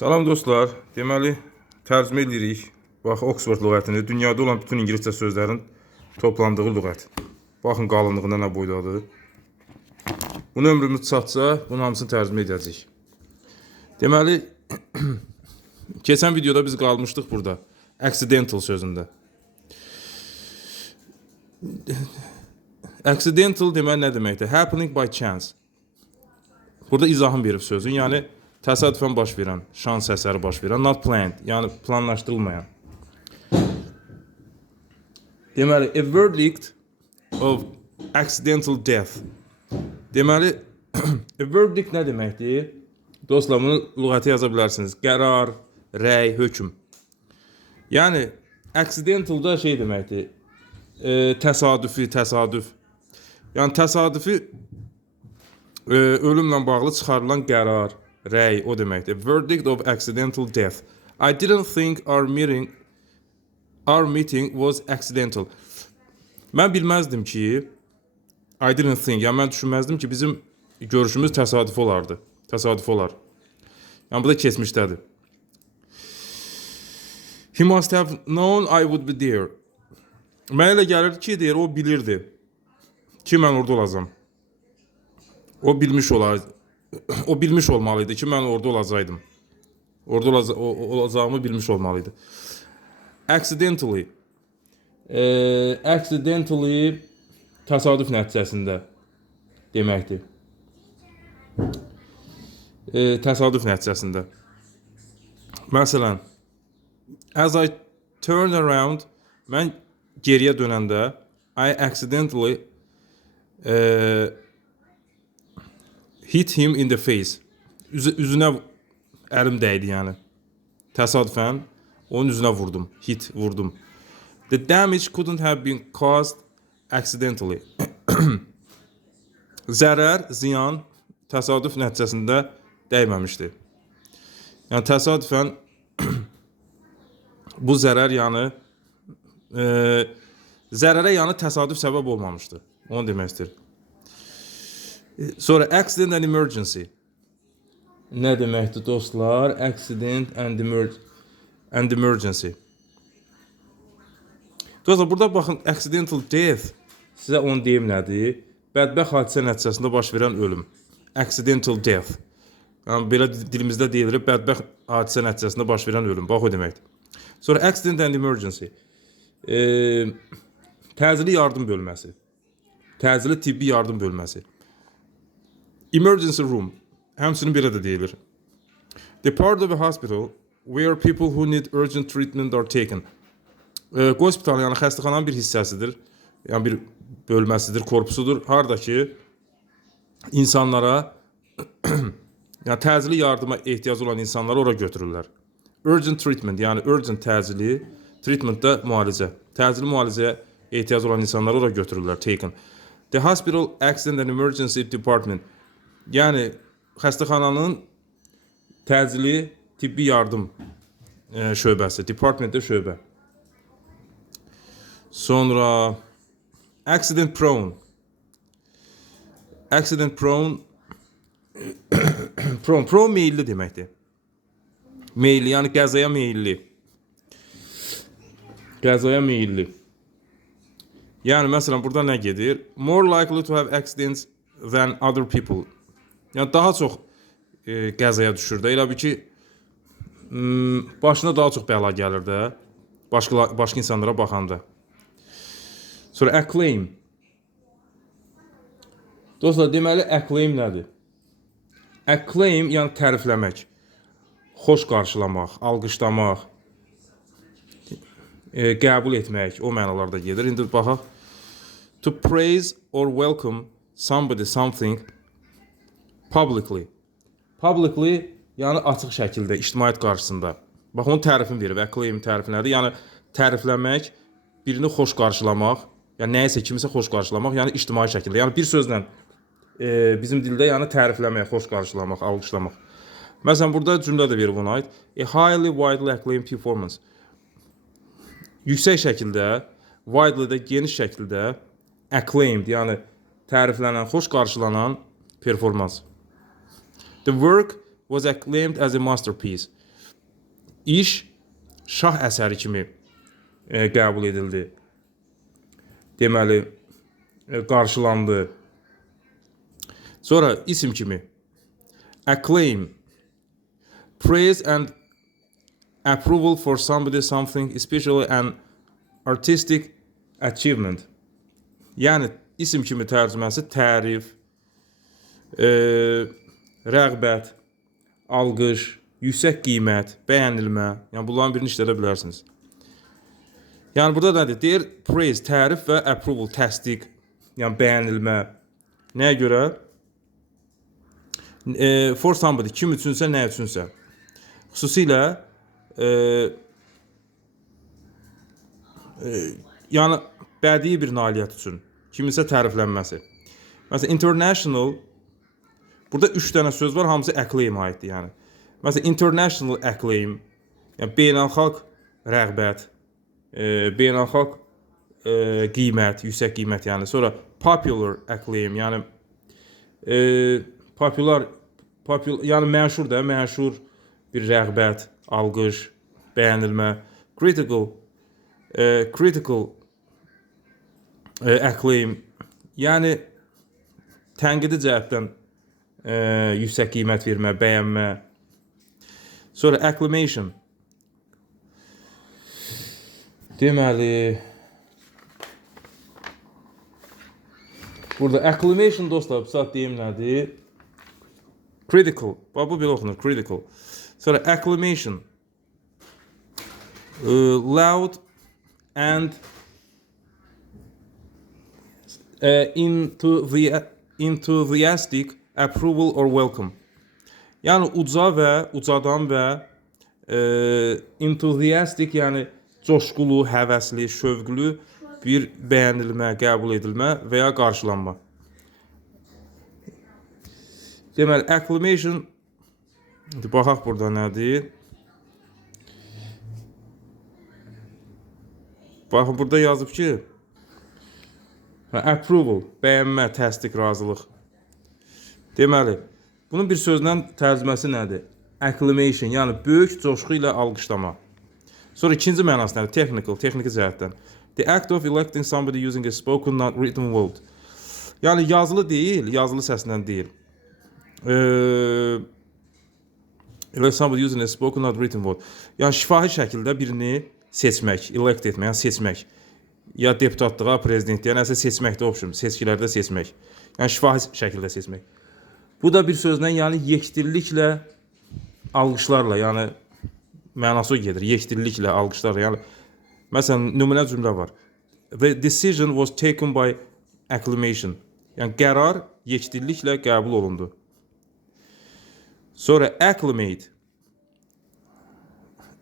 Salam dostlar. Deməli, tərcümə edirik. Bax, Oxford lüğətini, dünyada olan bütün ingiliscə sözlərin toplandığı lüğət. Baxın qalınlığında nə boydadır. Bunu ömrümüz çatsa, bunun hamısını tərcümə edəcəyik. Deməli, keçən videoda biz qalmışdıq burada. Accidental sözündə. Accidental deməli nə deməkdir? Happening by chance. Burada izahım verib sözün, yəni təsadüfən baş verən, şans əsəri baş verən, not planned, yəni planlaşdırılmayan. Deməli, a verdict of accidental death. Deməli, a verdict nə deməkdir? Dostlar, bunu lüğətə yaza bilərsiniz. Qərar, rəy, hökm. Yəni, accidental da şey deməkdir, təsadüf. Yəni, təsadüfi ölümlə bağlı çıxarılan qərar, rəy, o deməkdir. Verdict of accidental death. I didn't think our meeting was accidental. Mən bilməzdim ki, I didn't think, yəni mən düşünməzdim ki, bizim görüşümüz təsadüf olardı. Təsadüf olar. Yəni, bu da keçmişdədir. He must have known I would be there. Mənə elə gəlirdi ki, deyir, o bilirdi ki, mən orada olacam. O bilmiş olmalıydı ki, mən orada olacaqdım. Orada olacağımı bilmiş olmalıydı. Accidentally. Accidentally təsadüf nəticəsində deməkdir. Təsadüf nəticəsində. Məsələn, as I turned around, mən geriyə dönəndə, I accidentally hit him in the face. Üzünə əlim dəydi, yəni. Təsadüfən onun üzünə vurdum. Vurdum. The damage couldn't have been caused accidentally. Zərər, ziyan təsadüf nəticəsində dəyməmişdi. Yəni, təsadüfən bu zərər, yəni zərərə, yəni təsadüf səbəb olmamışdı. Onu deməkdir. Sonra accident and emergency. Nə deməkdir dostlar? Accident and emergency. Dostlar, burada baxın, accidental death. Sizə onu deyim nədir? Bədbəxt hadisə nəticəsində baş verən ölüm. Accidental death. Yəni, belə dilimizdə deyilir, bədbəxt hadisə nəticəsində baş verən ölüm. Bax, o deməkdir. Sonra accident and emergency. Təcili yardım bölməsi. Təcili tibbi yardım bölməsi. Emergency room. Həmçinin belə də deyilir. The part of a hospital where people who need urgent treatment are taken. Hospital, yəni xəstəxananın bir hissəsidir. Yəni bir bölməsidir, korpusudur. Harada ki, insanlara, yəni təcili yardıma ehtiyacı olan insanları ora götürürlər. Urgent treatment, yəni urgent təcili, treatment də müalicə. Təcili müalicəyə ehtiyacı olan insanları ora götürürlər, taken. The hospital accident and emergency department. Yəni, xəstəxananın təcili tibbi yardım şöbəsi, departmentdə şöbə. Sonra, accident prone. Accident prone, prone meyilli deməkdir. Meyilli, yəni qəzaya meyilli. Qəzaya meyilli. Yəni, məsələn, burada nə gedir? More likely to have accidents than other people. Yəni, daha çox qəzaya düşür də. Elə bir ki, başına daha çox bəla gəlir də. Başqa insanlara baxanda. Sonra, acclaim. Dostlar, deməli, acclaim nədir? Acclaim, yəni tərifləmək. Xoş qarşılamaq, alqışlamaq, qəbul etmək, o mənalarda gedir. İndi baxaq. To praise or welcome somebody, something publicly. Publicly, yəni açıq şəkildə, ictimaiyyət qarşısında. Bax, onun tərifini verib, acclaim tərifi nədir? Yəni, tərifləmək, birini xoş qarşılamaq, yəni nəyisə, kimisə xoş qarşılamaq, yəni ictimai şəkildə. Yəni, bir sözlə bizim dildə, yəni tərifləmək, xoş qarşılamaq, alqışlamaq. Məsələn, burada cümlə də verib ona aid. A highly widely acclaimed performance. Yüksək şəkildə, widely də geniş şəkildə acclaimed, yəni təriflənən, xoş qarşılanan performans. The work was acclaimed as a masterpiece. iş şah əsəri kimi qəbul edildi. Deməli, qarşılandı. Sonra isim kimi. Acclaim. Praise and approval for somebody, something, especially an artistic achievement. Yəni isim kimi tərcüməsi tərif, rəğbət, alqış, yüksək qiymət, bəyənilmə. Yəni bunların birini işlədə bilərsiniz. Yəni burada nədir? Deyir praise, tərif və approval, təsdiq, yəni bəyənilmə. Nəyə görə? For somebody, kim üçünsə, nə üçünsə. Xüsusilə yəni bədii bir nailiyyət üçün kiminsə təriflənməsi. Məsələn, international, burada 3 dənə söz var, hamısı acclaim aiddir. Yəni. Məsələn, international acclaim, yəni beynəlxalq rəğbət, beynəlxalq qiymət, yüksək qiymət yəni. Sonra popular acclaim, yəni yəni məşhur da, məşhur bir rəğbət, alqış, bəyənilmə. Critical acclaim, yəni tənqidi cəhətdən yüksək qiymət vermə, bəyənmə. Sonra acclamation. Deməli, burada acclamation dostlar, bu saat deyim nədir? Critical. Bu belə oxunur, critical. Sonra acclamation. Loud and enthusiastic approval or welcome. Yəni ucadan və enthusiastic, yəni coşqulu, həvəsli, şövqlü bir bəyənilmə, qəbul edilmə və ya qarşılanma. Deməli, acclamation, baxaq burada nədir? Baxın, burada yazıb ki, approval, bəyənmə, təsdiq, razılıq. Deməli, bunun bir sözlə tərcüməsi nədir? Acclamation, yəni böyük coşqu ilə alqışlama. Sonra ikinci mənası nədir? Technical, texniki cəhətdən. The act of electing somebody using a spoken, not written vote. Yəni yazılı deyil, yazılı səslə deyil. Elect somebody using a spoken, not written vote. Yəni şifahi şəkildə birini seçmək, elect etmək, yəni seçmək. Ya deputatlığa, prezidentliyə, nəsə seçməkdə option, seçkilərdə seçmək. Yəni şifahi şəkildə seçmək. Bu da bir sözlə, yəni yekdilliklə, alqışlarla, yəni mənası gedir, yekdilliklə, alqışlarla. Yəni, məsələn, nümunə cümlə var. The decision was taken by acclamation. Yəni qərar yekdilliklə qəbul olundu. Sonra acclimate.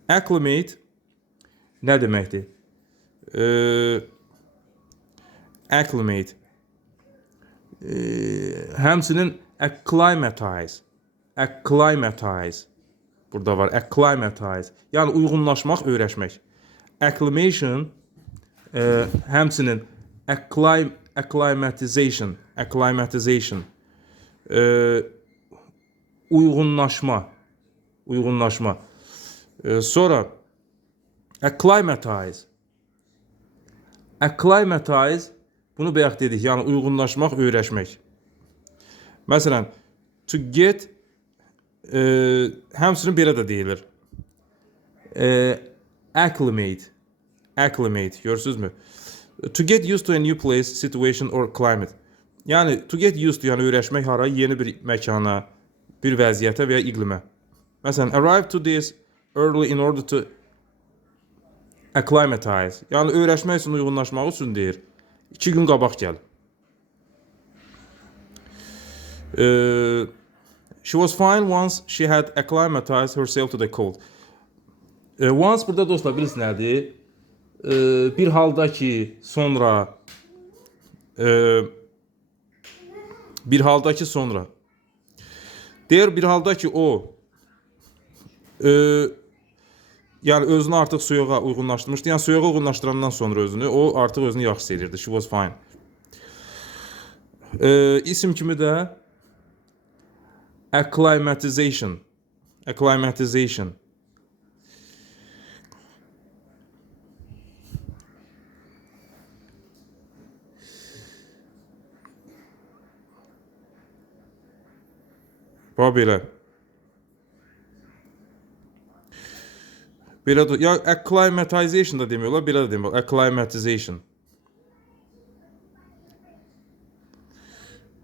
Acclimate nə deməkdir? Acclimate. Həmçinin acclimatize. Acclimatize. Burada var. Acclimatize. Yəni uyğunlaşmaq, öyrəşmək. Acclimation həmçinin acclimatization. Acclimatization. Uyğunlaşma. Uyğunlaşma. Sonra acclimatize. Acclimatize, bunu bayaq dedik, yəni uyğunlaşmaq, öyrəşmək. Məsələn, to get, həmçinin belə də deyilir. Acclimate. Acclimate, görürsünüzmü? To get used to a new place, situation or climate. Yəni, to get used to, yəni öyrəşmək hara, yeni bir məkana, bir vəziyyətə və ya iqlimə. Məsələn, arrive to this early in order to acclimatize. Yəni, öyrəşmək üçün, uyğunlaşmaq üçün deyir. 2 gün qabaq gəl. She was fine once she had acclimatized herself to the cold. Once burada dostlar bilirsiniz nədir? Bir halda ki, sonra bir halda ki, sonra deyir, bir halda ki, o yəni özünü artıq soyuğa uyğunlaşdırmışdı. Yəni soyuğa uyğunlaşdırandan sonra özünü, o artıq özünü yaxşı hiss edirdi. She was fine. İsim kimi də acclimatization. Acclimatization. Bax belə. Belə də, ya acclimatization da demiyorlar, belə də demiyorlar. Acclimatization.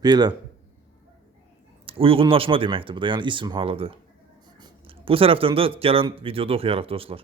Belə. Uyğunlaşma deməkdir bu da, yəni isim halıdır. Bu tərəfdən də gələn videoda oxuyaraq dostlar.